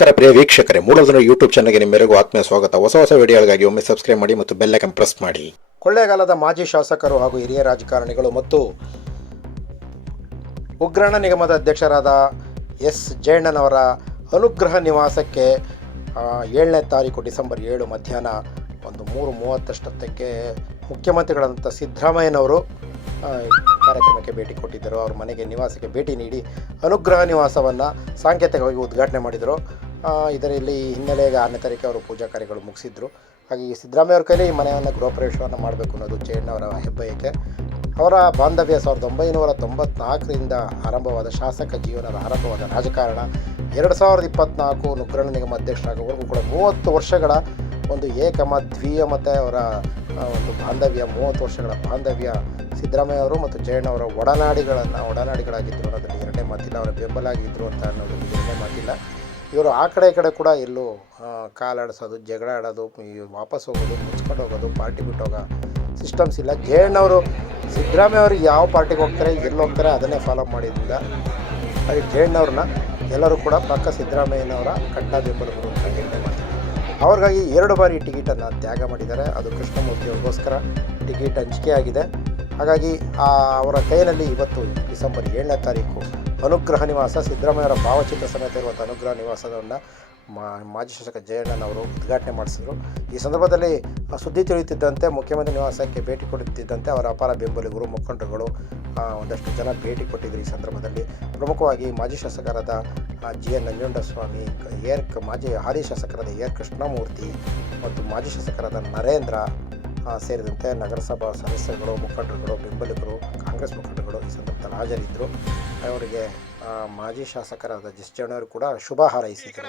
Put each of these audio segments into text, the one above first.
ನಮಸ್ಕಾರ ಪ್ರಿಯ ವೀಕ್ಷಕರೇ ಮೂಡೋದನ್ನು ಯೂಟ್ಯೂಬ್ ಚಾನಲ್ಗೆ ನಿಮ್ಮೆಲ್ಲರಿಗೂ ಆತ್ಮೀಯ ಸ್ವಾಗತ. ಹೊಸ ಹೊಸ ವಿಡಿಯೋಗಳಿಗಾಗಿ ಒಮ್ಮೆ ಸಬ್ಸ್ಕ್ರೈಬ್ ಮಾಡಿ ಮತ್ತು ಬೆಲ್ ಐಕನ್ ಪ್ರೆಸ್ ಮಾಡಿ. ಕೊಳ್ಳೇಗಾಲದ ಮಾಜಿ ಶಾಸಕರು ಹಾಗೂ ಹಿರಿಯ ರಾಜಕಾರಣಿಗಳು ಮತ್ತು ಉಗ್ರಣ ನಿಗಮದ ಅಧ್ಯಕ್ಷರಾದ ಎಸ್. ಜಯಣ್ಣನವರ ಅನುಗ್ರಹ ನಿವಾಸಕ್ಕೆ ಏಳನೇ ತಾರೀಕು ಡಿಸೆಂಬರ್ ಏಳು ಮಧ್ಯಾಹ್ನ ಒಂದು ಮೂರು ಮೂವತ್ತಷ್ಟೊತ್ತಕ್ಕೆ ಮುಖ್ಯಮಂತ್ರಿಗಳಾದಂಥ ಸಿದ್ದರಾಮಯ್ಯನವರು ಕಾರ್ಯಕ್ರಮಕ್ಕೆ ಭೇಟಿ ಕೊಟ್ಟಿದ್ದರು. ಅವ್ರ ಮನೆಗೆ ನಿವಾಸಕ್ಕೆ ಭೇಟಿ ನೀಡಿ ಅನುಗ್ರಹ ನಿವಾಸವನ್ನು ಸಾಂಕೇತಿಕವಾಗಿ ಉದ್ಘಾಟನೆ ಮಾಡಿದರು. ಇದರಲ್ಲಿ ಹಿನ್ನೆಲೆಗೆ ಆರನೇ ತಾರೀಕು ಅವರು ಪೂಜಾ ಕಾರ್ಯಗಳು ಮುಗಿಸಿದ್ರು. ಹಾಗೆ ಸಿದ್ದರಾಮಯ್ಯ ಅವ್ರ ಕೈಲಿ ಈ ಮನೆಯನ್ನು ಗೃಹ ಪ್ರವೇಶವನ್ನು ಮಾಡಬೇಕು ಅನ್ನೋದು ಜಯಣ್ಣವರ ಹೆಬ್ಬಯಕೆ ಅವರ ಬಾಂಧವ್ಯ ಸಾವಿರದ ಒಂಬೈನೂರ ತೊಂಬತ್ನಾಲ್ಕರಿಂದ ಆರಂಭವಾದ ಶಾಸಕ ಜೀವನದ ಆರಂಭವಾದ ರಾಜಕಾರಣ, ಎರಡು ಸಾವಿರದ ಇಪ್ಪತ್ನಾಲ್ಕು ನುಗ್ರಣ ನಿಗಮ ಅಧ್ಯಕ್ಷರಾಗುವವರೆಗೂ ಕೂಡ ಮೂವತ್ತು ವರ್ಷಗಳ ಒಂದು ಏಕಮ ದ್ವೀಯ ಮತ್ತು ಅವರ ಒಂದು ಬಾಂಧವ್ಯ, ಮೂವತ್ತು ವರ್ಷಗಳ ಬಾಂಧವ್ಯ ಸಿದ್ದರಾಮಯ್ಯ ಅವರು ಮತ್ತು ಜಯಣ್ಣವರ ಒಡನಾಡಿಗಳನ್ನು ಒಡನಾಡಿಗಳಾಗಿದ್ದರು ಅನ್ನೋದನ್ನು ಎರಡನೇ ಮಾತಿಲ್ಲ, ಅವರ ಬೆಂಬಲ ಆಗಿದ್ದರು ಅಂತ ಅನ್ನೋದ್ರಲ್ಲಿ ಎರಡನೇ ಮಾತಿಲ್ಲ. ಇವರು ಆ ಕಡೆ ಈ ಕಡೆ ಕೂಡ ಎಲ್ಲೂ ಕಾಲಾಡಿಸೋದು, ಜಗಳ ಆಡೋದು ವಾಪಸ್ ಹೋಗೋದು, ಮುಚ್ಕೊಂಡು ಹೋಗೋದು, ಪಾರ್ಟಿ ಬಿಟ್ಟೋಗೋ ಸಿಸ್ಟಮ್ಸ್ ಇಲ್ಲ. ಜಯಣ್ಣವರು ಸಿದ್ದರಾಮಯ್ಯ ಅವರು ಯಾವ ಪಾರ್ಟಿಗೆ ಹೋಗ್ತಾರೆ, ಎಲ್ಲಿ ಹೋಗ್ತಾರೆ ಅದನ್ನೇ ಫಾಲೋ ಮಾಡಿದ್ರಿಂದ, ಹಾಗೆ ಜಯಣ್ಣವ್ರನ್ನ ಎಲ್ಲರೂ ಕೂಡ ಪಕ್ಕ ಸಿದ್ದರಾಮಯ್ಯನವರ ಕಟ್ಟ ಬೆಂಬಲಗಳು ಅಂತ ಮಾಡ್ತಾರೆ ಅವ್ರಿಗಾಗಿ ಎರಡು ಬಾರಿ ಟಿಕೆಟನ್ನು ತ್ಯಾಗ ಮಾಡಿದ್ದಾರೆ. ಅದು ಕೃಷ್ಣಮೂರ್ತಿ ಅವ್ರಿಗೋಸ್ಕರ ಟಿಕೆಟ್ ಹಂಚಿಕೆ ಆಗಿದೆ ಹಾಗಾಗಿ ಅವರ ಕೈನಲ್ಲಿ ಇವತ್ತು ಡಿಸೆಂಬರ್ ಏಳನೇ ತಾರೀಕು ಅನುಗ್ರಹ ನಿವಾಸ ಸಿದ್ದರಾಮಯ್ಯವರ ಭಾವಚಿತ್ರ ಸಮೇತ ಇರುವಂಥ ಅನುಗ್ರಹ ನಿವಾಸವನ್ನು ಮಾಜಿ ಶಾಸಕ ಜಯಣ್ಣನವರು ಉದ್ಘಾಟನೆ ಮಾಡಿಸಿದರು. ಈ ಸಂದರ್ಭದಲ್ಲಿ ಸುದ್ದಿ ತಿಳಿಯುತ್ತಿದ್ದಂತೆ ಮುಖ್ಯಮಂತ್ರಿ ನಿವಾಸಕ್ಕೆ ಭೇಟಿ ಕೊಡುತ್ತಿದ್ದಂತೆ ಅವರ ಅಪಾರ ಬೆಂಬಲಿಗರು, ಮುಖಂಡರುಗಳು ಒಂದಷ್ಟು ಜನ ಭೇಟಿ ಕೊಟ್ಟಿದ್ದರು ಈ ಸಂದರ್ಭದಲ್ಲಿ. ಪ್ರಮುಖವಾಗಿ ಮಾಜಿ ಶಾಸಕರಾದ ಜಿ ಎನ್ ನಂಜುಂಡಸ್ವಾಮಿ, ಏರ್ ಮಾಜಿ ಹಾಲಿ ಶಾಸಕರಾದ ಏರ್ ಕೃಷ್ಣಮೂರ್ತಿ ಮತ್ತು ಮಾಜಿ ಶಾಸಕರಾದ ನರೇಂದ್ರ ಸೇರಿದಂತೆ ನಗರಸಭಾ ಸದಸ್ಯರುಗಳು, ಮುಖಂಡರುಗಳು, ಬೆಂಬಲಿಗರು ಕಾಂಗ್ರೆಸ್ ಮುಖಂಡರುಗಳು ಈ ಸಂದರ್ಭದಲ್ಲಿ ಹಾಜರಿದ್ದರು ಅವರಿಗೆ ಮಾಜಿ ಶಾಸಕರಾದ ಜಿಸ್ಟಣ್ಣವರು ಕೂಡ ಶುಭ ಹಾರೈಸಿದರು.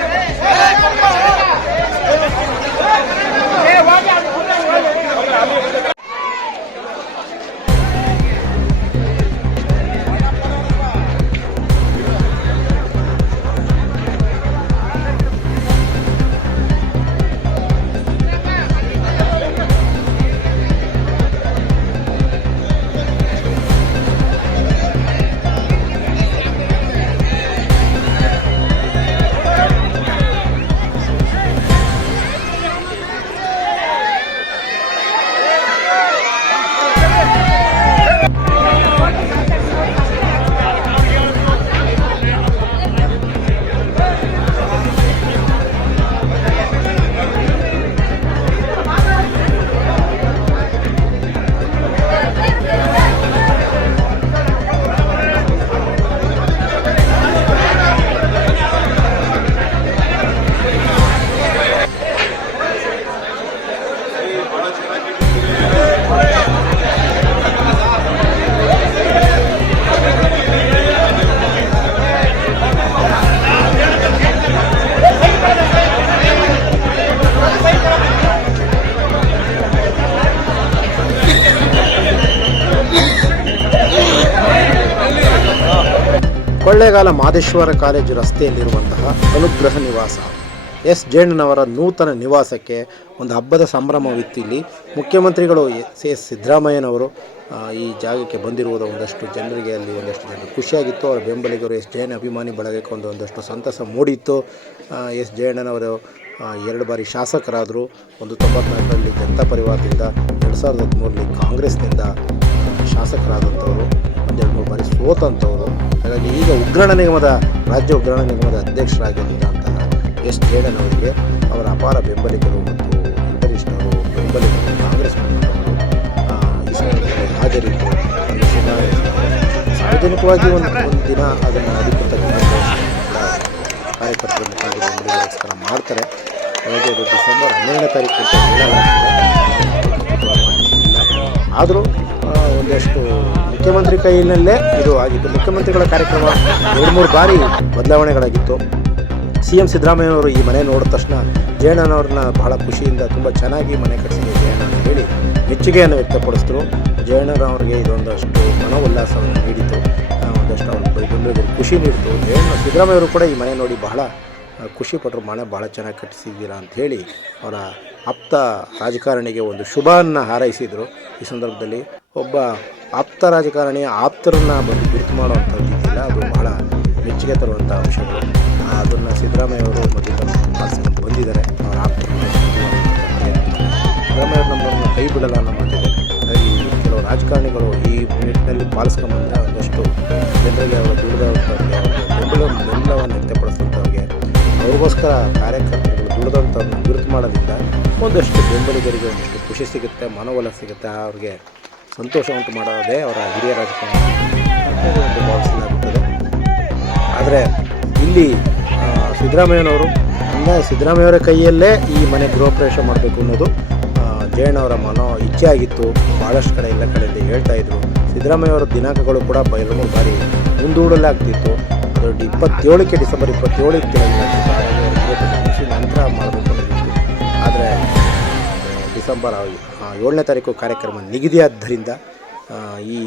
ಕೊಳ್ಳೇಗಾಲ ಮಾದೇಶ್ವರ ಕಾಲೇಜು ರಸ್ತೆಯಲ್ಲಿರುವಂತಹ ಅನುಗ್ರಹ ನಿವಾಸ. ಎಸ್ ಜಯಣ್ಣನವರ ನೂತನ ನಿವಾಸಕ್ಕೆ ಒಂದು ಹಬ್ಬದ ಸಂಭ್ರಮವಿತ್ತು ಇಲ್ಲಿ. ಮುಖ್ಯಮಂತ್ರಿಗಳು ಎಸ್ ಎಸ್ ಸಿದ್ದರಾಮಯ್ಯನವರು ಈ ಜಾಗಕ್ಕೆ ಬಂದಿರುವುದು ಒಂದಷ್ಟು ಜನರಿಗೆ ಅಲ್ಲಿ ಒಂದಷ್ಟು ಜನರಿಗೆ ಖುಷಿಯಾಗಿತ್ತು. ಅವರ ಬೆಂಬಲಿಗರು ಎಸ್ ಜೈನ್ ಅಭಿಮಾನಿ ಬಳಗಕ್ಕೆ ಒಂದು ಒಂದಷ್ಟು ಸಂತಸ ಮೂಡಿತ್ತು. ಎಸ್ ಜಯಣ್ಣನವರು ಎರಡು ಬಾರಿ ಶಾಸಕರಾದರು. ಒಂದು ತೊಂಬತ್ನಾಲ್ಕರಲ್ಲಿ ಜನತಾ ಪರಿವಾರದಿಂದ ಎರಡು ಸಾವಿರದ ಹದಿಮೂರರಲ್ಲಿ ಕಾಂಗ್ರೆಸ್ನಿಂದ ಶಾಸಕರಾದಂಥವರು, ಒಂದೆರಡು ಮೂರು ಬಾರಿ ಸೋತಂಥವರು. ಹಾಗಾಗಿ ಈಗ ಉಗ್ರಾಣ ನಿಗಮದ, ರಾಜ್ಯ ಉಗ್ರಾಣ ನಿಗಮದ ಅಧ್ಯಕ್ಷರಾಗಿರುವಂತಹ ಎಸ್. ಜೇಡನವರಿಗೆ ಅವರ ಅಪಾರ ಬೆಂಬಲಿಗರು ಮತ್ತು ವರಿಷ್ಠರು ಬೆಂಬಲಿಗರು, ಕಾಂಗ್ರೆಸ್ ಹಾಜರಿದ್ದು ಸಾರ್ವಜನಿಕವಾಗಿ ಒಂದು ಒಂದು ದಿನ ಅದನ್ನು ಅಧಿಕೃತ ಕಾರ್ಯಕರ್ತರ ಮುಖಾಂತರ ಮಾಡ್ತಾರೆ. ಹಾಗಾಗಿ ಅದು ಡಿಸೆಂಬರ್ ಹನ್ನೆರಡನೇ ತಾರೀಕು ಅಂತ ಹೇಳಲಾಗ್ತದೆ. ಆದರೂ ಒಂದಷ್ಟು ಮುಖ್ಯಮಂತ್ರಿ ಕೈಯಲ್ಲೇ ಇದು ಆಗಿತ್ತು. ಮುಖ್ಯಮಂತ್ರಿಗಳ ಕಾರ್ಯಕ್ರಮ ಎರಡು ಮೂರು ಬಾರಿ ಬದಲಾವಣೆಗಳಾಗಿತ್ತು. ಸಿ ಎಂ ಸಿದ್ದರಾಮಯ್ಯನವರು ಈ ಮನೆ ನೋಡಿದ ತಕ್ಷಣ ಜಯಣ್ಣನವ್ರನ್ನ ಬಹಳ ಖುಷಿಯಿಂದ ತುಂಬ ಚೆನ್ನಾಗಿ ಮನೆ ಕಟ್ಟಿಸಿದೆ ಜಯಣ್ಣ ಅಂತ ಹೇಳಿ ಮೆಚ್ಚುಗೆಯನ್ನು ವ್ಯಕ್ತಪಡಿಸಿದ್ರು. ಜಯಣ್ಣನವ್ರಿಗೆ ಇದೊಂದಷ್ಟು ಮನೋಲ್ಲಾಸವನ್ನು ನೀಡಿತು ಒಂದಷ್ಟು ಅವ್ರ ಬೆಂಬಲಿಗರು ಖುಷಿ ನೀಡಿತು ಜಯಣ್ಣ ಸಿದ್ದರಾಮಯ್ಯವರು ಕೂಡ ಈ ಮನೆ ನೋಡಿ ಬಹಳ ಖುಷಿಪಟ್ಟರು ಖುಷಿ ಪಟ್ಟರು. ಮನೆ ಭಾಳ ಚೆನ್ನಾಗಿ ಕಟ್ಟಿಸಿದ್ದೀರಾ ಅಂತ ಹೇಳಿ ಅವರ ಆಪ್ತ ರಾಜಕಾರಣಿಗೆ ಒಂದು ಶುಭವನ್ನು ಹಾರೈಸಿದರು. ಈ ಸಂದರ್ಭದಲ್ಲಿ ಒಬ್ಬ ಆಪ್ತ ರಾಜಕಾರಣಿ ಆಪ್ತರನ್ನ ಬಂದು ಗುರುತು ಮಾಡುವಂಥದ್ದು ಇದೆಯಲ್ಲ ಅದು ಬಹಳ ಮೆಚ್ಚುಗೆ ತರುವಂಥ ಅಂಶಗಳು. ಅದನ್ನು ಸಿದ್ದರಾಮಯ್ಯವರು ಮತ್ತು ಮಾಡಿಸ್ಕೊಂಡು ಬಂದಿದ್ದಾರೆ. ಅವರ ಆಪ್ತರನ್ನ ಸಿದ್ದರಾಮಯ್ಯ ನಮ್ಮನ್ನು ಕೈ ಬಿಡಲ್ಲ ಅನ್ನೋ ಮಾತಿದೆ. ಹಾಗಾಗಿ ಕೆಲವು ರಾಜಕಾರಣಿಗಳು ಈ ನಿಟ್ಟಿನಲ್ಲಿ ಪಾಲಿಸ್ಕೊಂಬಂದರೆ ಒಂದಷ್ಟು ಜನರಿಗೆ ಅವರು ದುಡಿದವ್ರಿಗೆ ಬೆಂಬಲ ಬೆಂಬಲವನ್ನು ವ್ಯಕ್ತಪಡಿಸಿದಂಥವ್ರಿಗೆ, ಅವ್ರಿಗೋಸ್ಕರ ಕಾರ್ಯಕರ್ತರುಗಳು ದುಡಿದಂಥವ್ರನ್ನ ಗುರುತು ಮಾಡೋದ್ರಿಂದ ಒಂದಷ್ಟು ಬೆಂಬಲಿಗರಿಗೆ ಒಂದಷ್ಟು ಖುಷಿ ಸಿಗುತ್ತೆ ಮನೋಬಲ ಸಿಗುತ್ತೆ, ಅವ್ರಿಗೆ ಸಂತೋಷ ಉಂಟು ಮಾಡೋದೇ ಅವರ ಹಿರಿಯ ರಾಜಕಾರಣ. ಭಾವಿಸಲಾಗುತ್ತದೆ ಆದರೆ ಇಲ್ಲಿ ಸಿದ್ದರಾಮಯ್ಯನವರು, ಅಂದರೆ ಸಿದ್ದರಾಮಯ್ಯವರ ಕೈಯಲ್ಲೇ ಈ ಮನೆ ಗೃಹ ಪ್ರವೇಶ ಮಾಡಬೇಕು ಅನ್ನೋದು ಜಯಣ್ಣವರ ಮನೋ ಇಚ್ಛೆ ಆಗಿತ್ತು. ಭಾಳಷ್ಟು ಕಡೆ ಎಲ್ಲ ಕಡೆಯಿಂದ ಹೇಳ್ತಾ ಇದ್ರು. ಸಿದ್ದರಾಮಯ್ಯವರ ದಿನಾಂಕಗಳು ಕೂಡ ಬಯಲು ಬಾರಿ ಮುಂದೂಡಲಾಗ್ತಿತ್ತು. ಅದರಲ್ಲಿ ಇಪ್ಪತ್ತೇಳಕ್ಕೆ ಡಿಸೆಂಬರ್ ಇಪ್ಪತ್ತೇಳಕ್ಕೆ ಡಿಸೆಂಬರ್ ಏಳನೇ ತಾರೀಕು ಕಾರ್ಯಕ್ರಮ ನಿಗದಿಯಾದ್ದರಿಂದ ಈ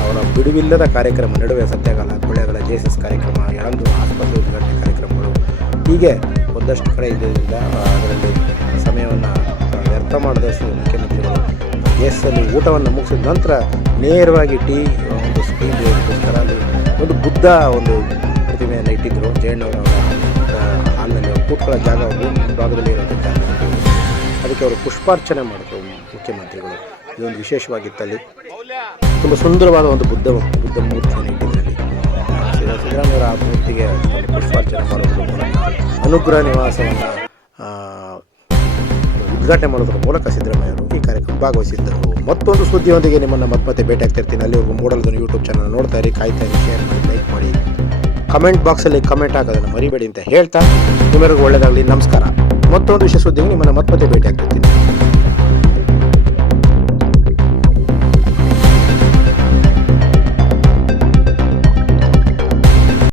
ಅವರ ಬಿಡುವಿಲ್ಲದ ಕಾರ್ಯಕ್ರಮ ನಡುವೆ ಸತ್ಯಕಾಲ ಕೊಳ್ಳೇಗಾಲ ಜೆ ಎಸ್ ಎಸ್ ಕಾರ್ಯಕ್ರಮ ಎರಡು ಆಸ್ಪತ್ರೆ ಉದ್ಘಾಟನೆ ಕಾರ್ಯಕ್ರಮಗಳು ಹೀಗೆ ಒಂದಷ್ಟು ಕಡೆ ಇದರಿಂದ ಅದರಲ್ಲಿ ಸಮಯವನ್ನು ವ್ಯರ್ಥ ಮಾಡದೆ ಸ- ಮುಖ್ಯಮಂತ್ರಿಗಳು ಅಲ್ಲಿ ಊಟವನ್ನು ಮುಗಿಸಿದ ನಂತರ ನೇರವಾಗಿ ಟೀ ಒಂದು ಸ್ಕ್ರೀನ್ ಬೇಗೋಸ್ಕರ ಅಲ್ಲಿ ಒಂದು ಬುದ್ಧ ಒಂದು ಪ್ರತಿಮೆಯನ್ನು ಇಟ್ಟಿದ್ದರು ಜಯಣ್ಣವರ ಅವ್ರು ಕೂತ್ಕೊಳ್ಳೋ ಜಾಗ ಭಾಗದಲ್ಲಿ ಇರೋದಕ್ಕೆ ಅದಕ್ಕೆ ಅವರು ಪುಷ್ಪಾರ್ಚನೆ ಮಾಡಿದ್ರು ಮುಖ್ಯಮಂತ್ರಿಗಳು. ಇದೊಂದು ವಿಶೇಷವಾಗಿತ್ತಲ್ಲಿ. ತುಂಬ ಸುಂದರವಾದ ಒಂದು ಬುದ್ಧ ಬುದ್ಧ ಮೂರ್ತಿಯನ್ನು ಇಟ್ಟಿದ್ದಲ್ಲಿ ಸಿದ್ದ- ಸಿದ್ದರಾಮಯ್ಯವರ ಆ ಮೂರ್ತಿಗೆ ಪುಷ್ಪಾರ್ಚನೆ ಮಾಡೋದ್ರ ಮೂಲಕ ಅನುಗ್ರಹ ನಿವಾಸವನ್ನು ಉದ್ಘಾಟನೆ ಮಾಡೋದ್ರ ಮೂಲಕ ಸಿದ್ದರಾಮಯ್ಯವರು ಈ ಕಾರ್ಯಕ್ರಮ ಭಾಗವಹಿಸಿದ್ದರು. ಮತ್ತೊಂದು ಸುದ್ದಿಯೊಂದಿಗೆ ನಿಮ್ಮನ್ನು ಮತ್ತೆ ಮತ್ತೆ ಭೇಟಿ ಆಗ್ತಿರ್ತೀನಿ. ಅಲ್ಲಿವರೆಗೂ ಮೂಡಲ್ದನ್ನು ಯೂಟ್ಯೂಬ್ ಚಾನಲ್ ನೋಡ್ತಾ ಇರಿ. ಕಾಯ್ತಾ ಇರಿ ಶೇರ್ ಮಾಡಿ ಲೈಕ್ ಮಾಡಿ. ಕಮೆಂಟ್ ಬಾಕ್ಸಲ್ಲಿ ಕಮೆಂಟ್ ಹಾಕೋದನ್ನು ಮರಿಬೇಡಿ ಅಂತ ಹೇಳ್ತಾ. ನಿಮ್ಮೆಲ್ಲರಿಗೂ ಒಳ್ಳೆಯದಾಗಲಿ ನಮಸ್ಕಾರ. ಮತ್ತೊಂದು ವಿಶೇಷ ಸುದ್ದಿಗೆ ನಿಮ್ಮನ್ನು ಮತ್ತೆ ಭೇಟಿ ಆಗ್ತಿರ್ತೀನಿ